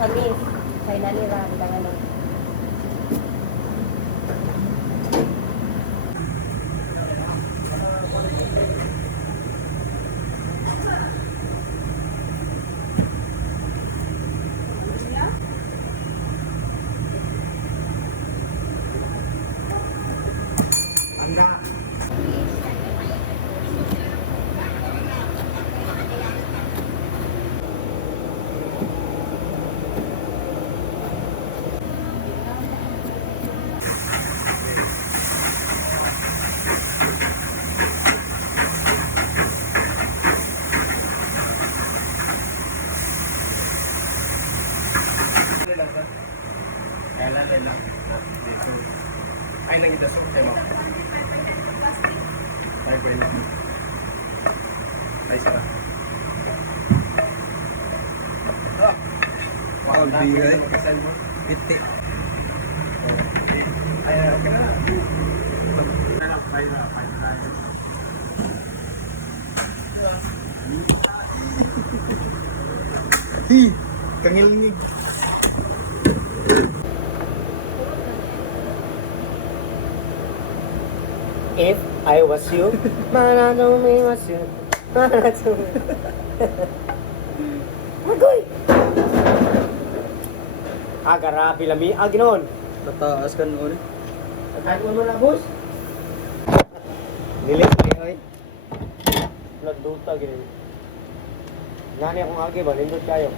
sa miss. Finally, run ka nga. Kailan lang dito. Ay, nang itasok tayo mo. Ay, pwede lang. Ay, sarap. Wow, bigay. Piti. Ay, okay na. Ay, na. Hi! Kangilngig. If I was you, mananong was you, mananong. Agoy! Agarabi lami, agnon. Tataas ka noon. Kahit mo na, boss. Nilis kayo, oy. Nagduta, gini. Nani akong agi ba? Nindot kayo.